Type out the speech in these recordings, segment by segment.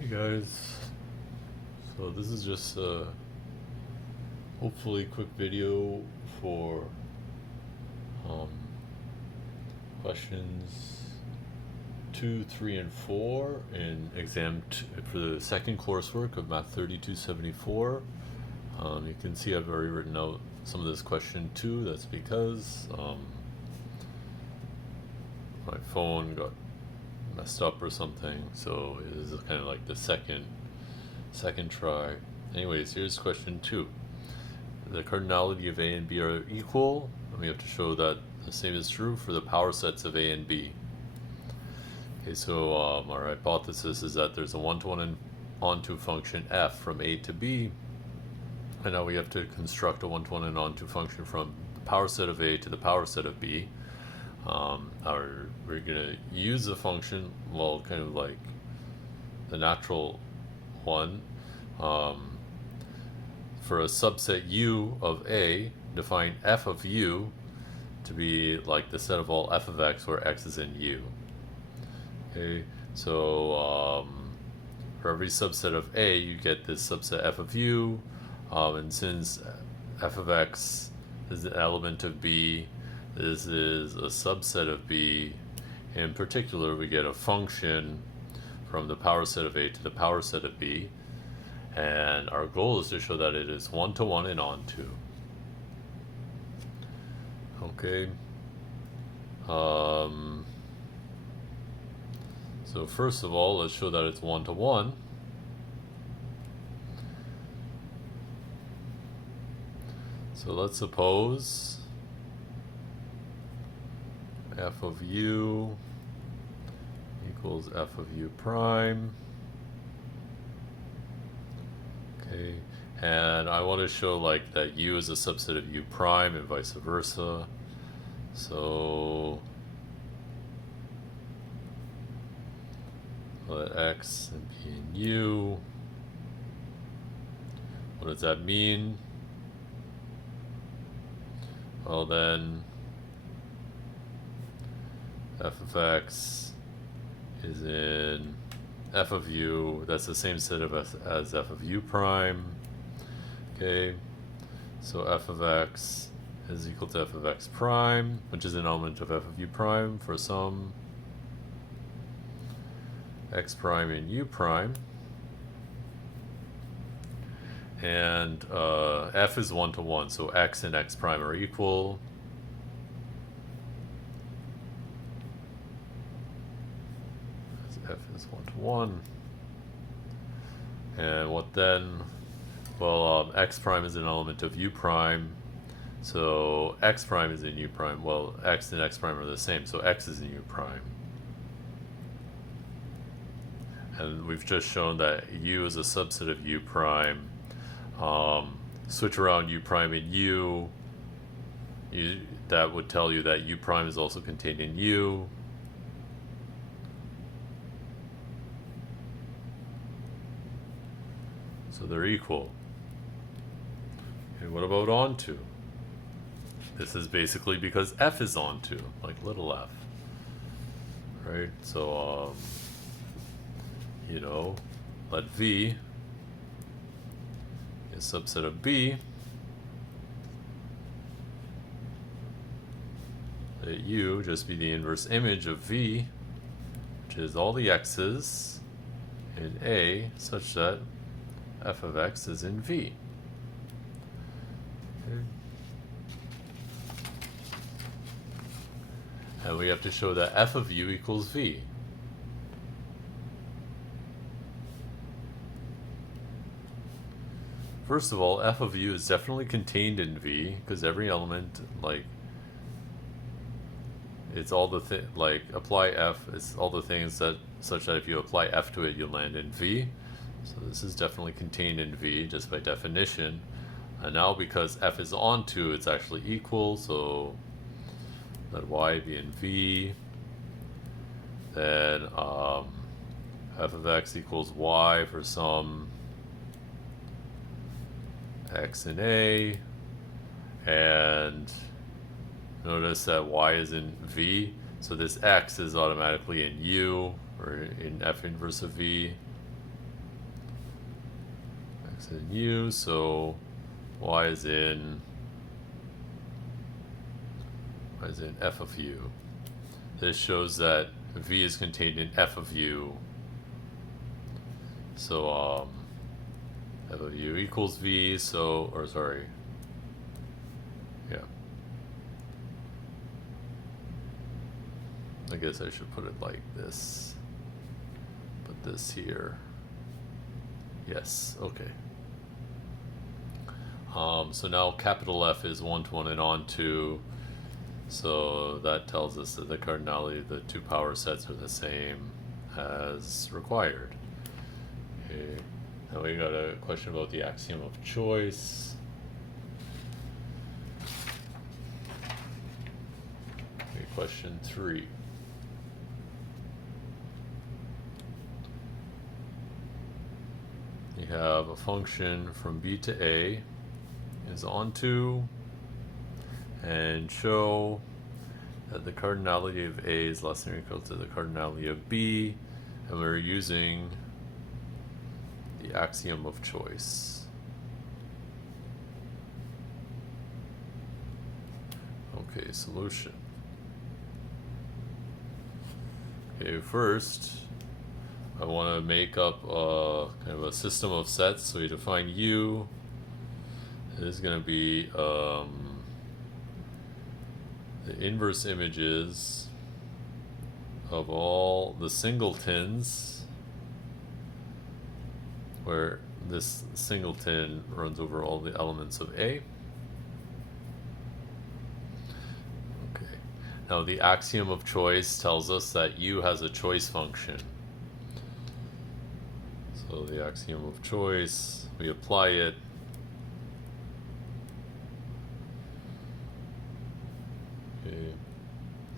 Hey guys, so this is just a hopefully quick video for um, questions 2, 3, and 4 in for the second coursework of Math 3274. You can see I've already written out some of this question 2. That's because my phone got messed up or something, so it is kind of like the second try. Anyways, here's question 2. The cardinality of A and B are equal, and we have to show that the same is true for the power sets of A and B. Okay, so our hypothesis is that there's a one-to-one and onto function f from A to B, and now we have to construct a one-to-one and onto function from the power set of A to the power set of B. We're going to use the function, well, kind of like the natural one. For a subset U of A, define f of U to be like the set of all f of x where x is in U. Okay, so for every subset of A, you get this subset f of U, and since f of x is an element of B, this is a subset of B. In particular, we get a function from the power set of A to the power set of B, and our goal is to show that it is one-to-one and onto. Okay. So first of all, let's show that it's one-to-one. So let's suppose f of u equals f of u prime. Okay, and I want to show like that u is a subset of u prime and vice versa. So let x be in u. What does that mean? Well then, f of x is in f of u. That's the same set of as f of u prime. Okay, so f of x is equal to f of x prime, which is an element of f of u prime for some x prime in u prime. And f is one-to-one, so x and x prime are equal. F is one-to-one. And what then? Well, x prime is an element of u prime, so x prime is in u prime. Well, x and x prime are the same, so x is in u prime. And we've just shown that u is a subset of u prime. Switch around u prime and u, that would tell you that u prime is also contained in u. So they're equal. Okay, what about onto? This is basically because f is onto, like little f. Right? So, let V a subset of B, let U just be the inverse image of V, which is all the x's in A, such that f of x is in V. Okay. And we have to show that f of u equals V. First of all, f of u is definitely contained in V, because every element, like, it's all the apply f, it's all the things that, such that if you apply f to it, you land in V. So this is definitely contained in V, just by definition. And now because f is onto, it's actually equal, so let y be in V. Then f of x equals y for some x in A, and notice that y is in V, so this x is automatically in U, or in f inverse of V. X in U, so y is in f of u. This shows that v is contained in f of u. So f of u equals v, so, or sorry, yeah. I guess I should put it like this. Put this here. Yes, okay. So now capital F is 1-to-1 and onto. So that tells us that the cardinality of the two power sets are the same as required. Okay. Now we got a question about the axiom of choice. Okay, question 3. You have a function from b to a is onto, and show that the cardinality of a is less than or equal to the cardinality of b, and we're using the axiom of choice. Okay, solution. Okay, first I want to make up kind of a system of sets. So we define U. It is going to be the inverse images of all the singletons, where this singleton runs over all the elements of A. Okay. Now the axiom of choice tells us that U has a choice function. So the axiom of choice, we apply it. Okay.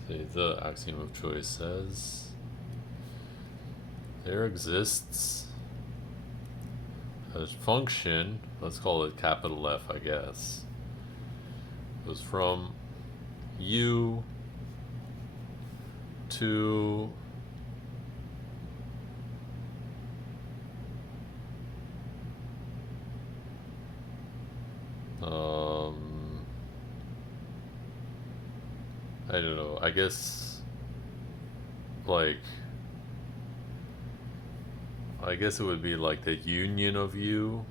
Say the axiom of choice says there exists a function, let's call it capital F, I guess. It goes from U to I don't know, I guess it would be like the union of U.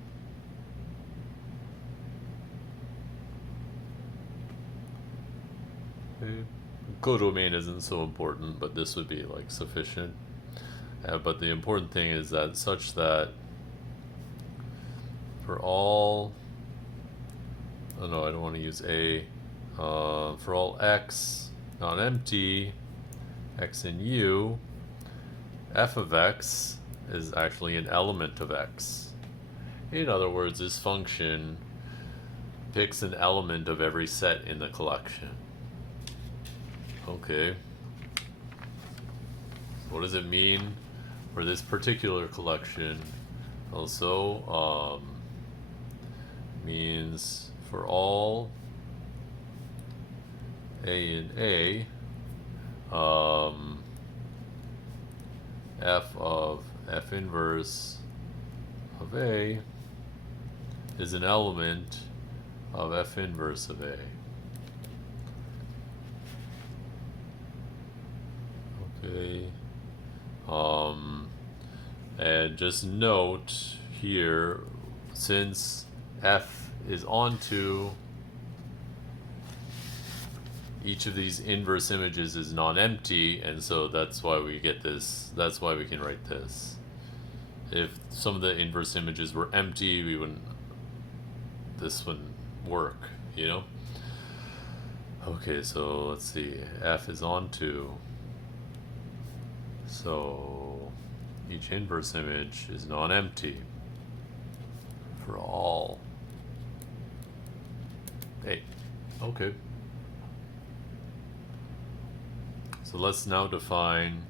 Okay. Codomain isn't so important, but this would be like sufficient. But the important thing is that such that for all, oh no, I don't want to use A, for all x non-empty, x in U, f of x is actually an element of x. In other words, this function picks an element of every set in the collection. Okay. What does it mean for this particular collection? Also, means for all A in A, f of f inverse of A is an element of f inverse of A. Okay. And just note here, since f is onto each of these inverse images is non-empty, and so that's why we get this, that's why we can write this. If some of the inverse images were empty, this wouldn't work, you know? Okay, so let's see, f is onto, so each inverse image is non-empty for all A. Okay. So let's now define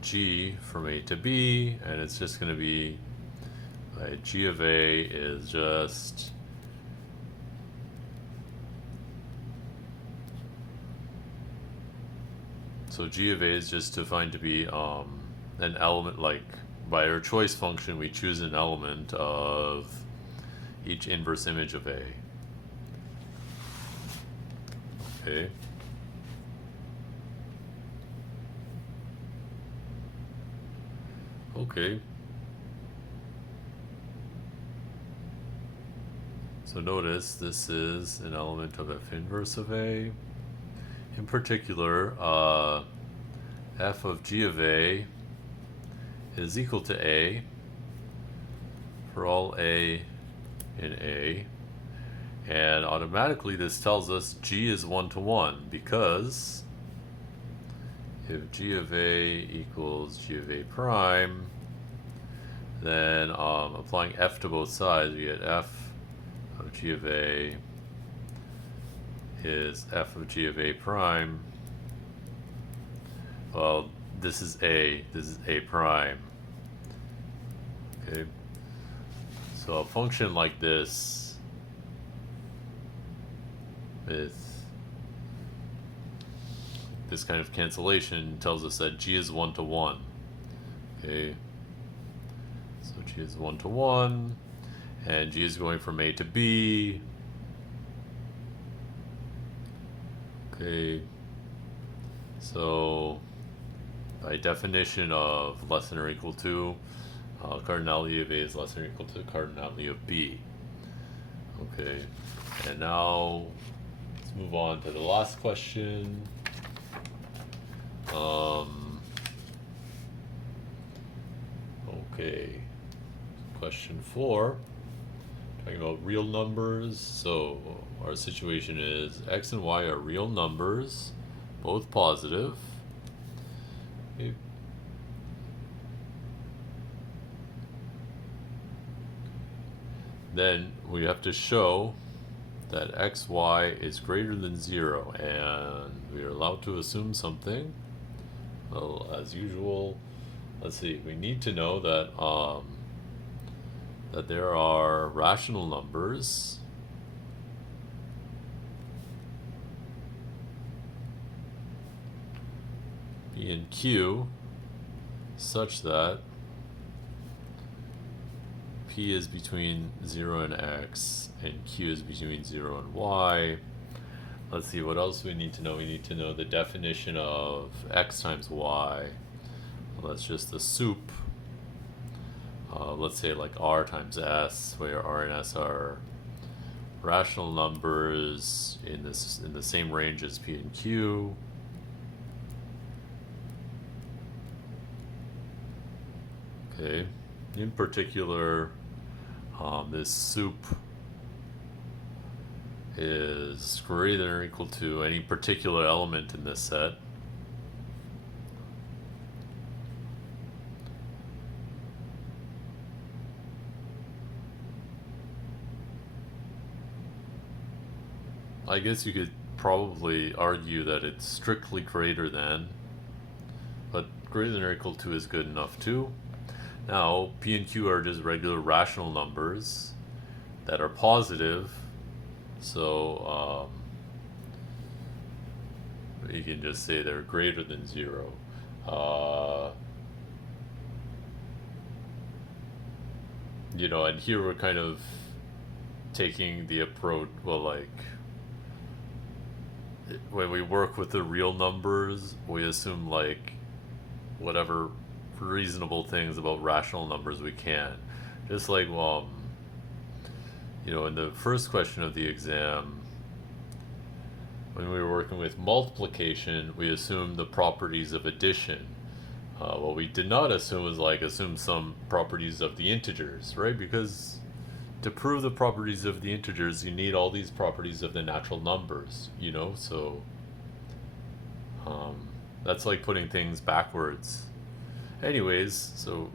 G from A to B, and it's just going to be G of A is just G of A is just defined to be an element, like by our choice function, we choose an element of each inverse image of A. Okay. Okay. So notice this is an element of F inverse of A. In particular, f of g of A is equal to A for all A in A. And automatically this tells us g is 1 to 1, because if g of A equals g of A prime, then applying f to both sides, we get f of g of A is f of g of A prime. Well, this is A prime. Okay. So a function like this with this kind of cancellation tells us that g is 1 to 1. Okay. So g is 1 to 1, and g is going from A to B. Okay. So by definition of less than or equal to, cardinality of A is less than or equal to cardinality of B. Okay, and now let's move on to the last question. Okay, question 4, talking about real numbers. So our situation is x and y are real numbers, both positive. Okay. Then we have to show that xy is greater than 0, and we are allowed to assume something. Well, as usual, let's see, we need to know that that there are rational numbers P and Q such that P is between 0 and x, and Q is between 0 and y. Let's see, what else we need to know? We need to know the definition of x times y. Well, that's just the soup. Let's say like r times s, where r and s are rational numbers in the same range as P and Q. Okay. In particular, this soup is greater than or equal to any particular element in this set. I guess you could probably argue that it's strictly greater than, but greater than or equal to is good enough too. Now, P and Q are just regular rational numbers that are positive, so you can just say they're greater than 0. And here we're kind of taking the approach, well, like, when we work with the real numbers, we assume, like, whatever reasonable things about rational numbers we can. Just like, in the first question of the exam, when we were working with multiplication, we assumed the properties of addition. What we did not assume was assume some properties of the integers, right? Because to prove the properties of the integers, you need all these properties of the natural numbers, so that's like putting things backwards. Anyways, so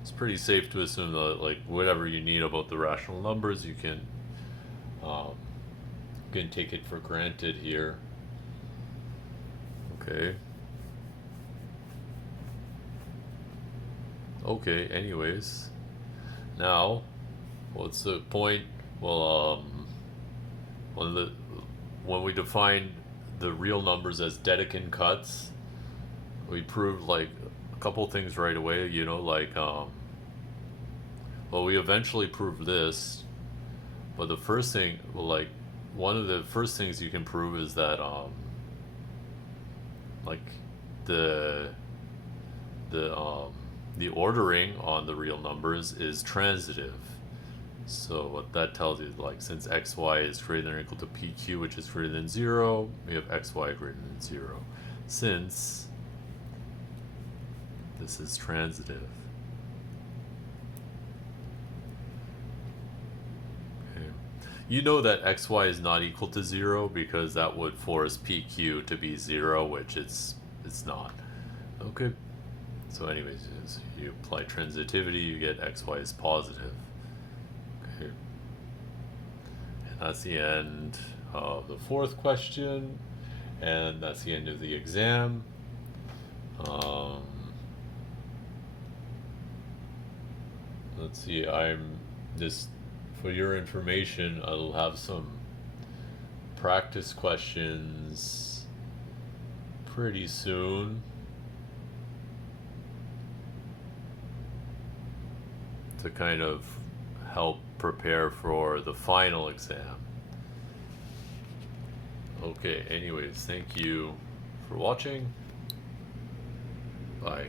it's pretty safe to assume that whatever you need about the rational numbers, you can take it for granted here. Okay, anyways, now what's the point? Well, when we define the real numbers as Dedekind cuts, we proved couple things right away, you know, like, well, we eventually proved this, but the first thing, well, like, one of the first things you can prove is that, like, the, the, um, the ordering on the real numbers is transitive. So what that tells you is, like, since xy is greater than or equal to pq, which is greater than 0, we have xy greater than 0. Since this is transitive. Okay. You know that xy is not equal to 0 because that would force pq to be 0, which it's not. Okay. So anyways, you apply transitivity, you get xy is positive. Okay. And that's the end of the fourth question, and that's the end of the exam. Let's see, I'm just, for your information, I'll have some practice questions pretty soon to kind of help prepare for the final exam. Okay, anyways, thank you for watching. Bye.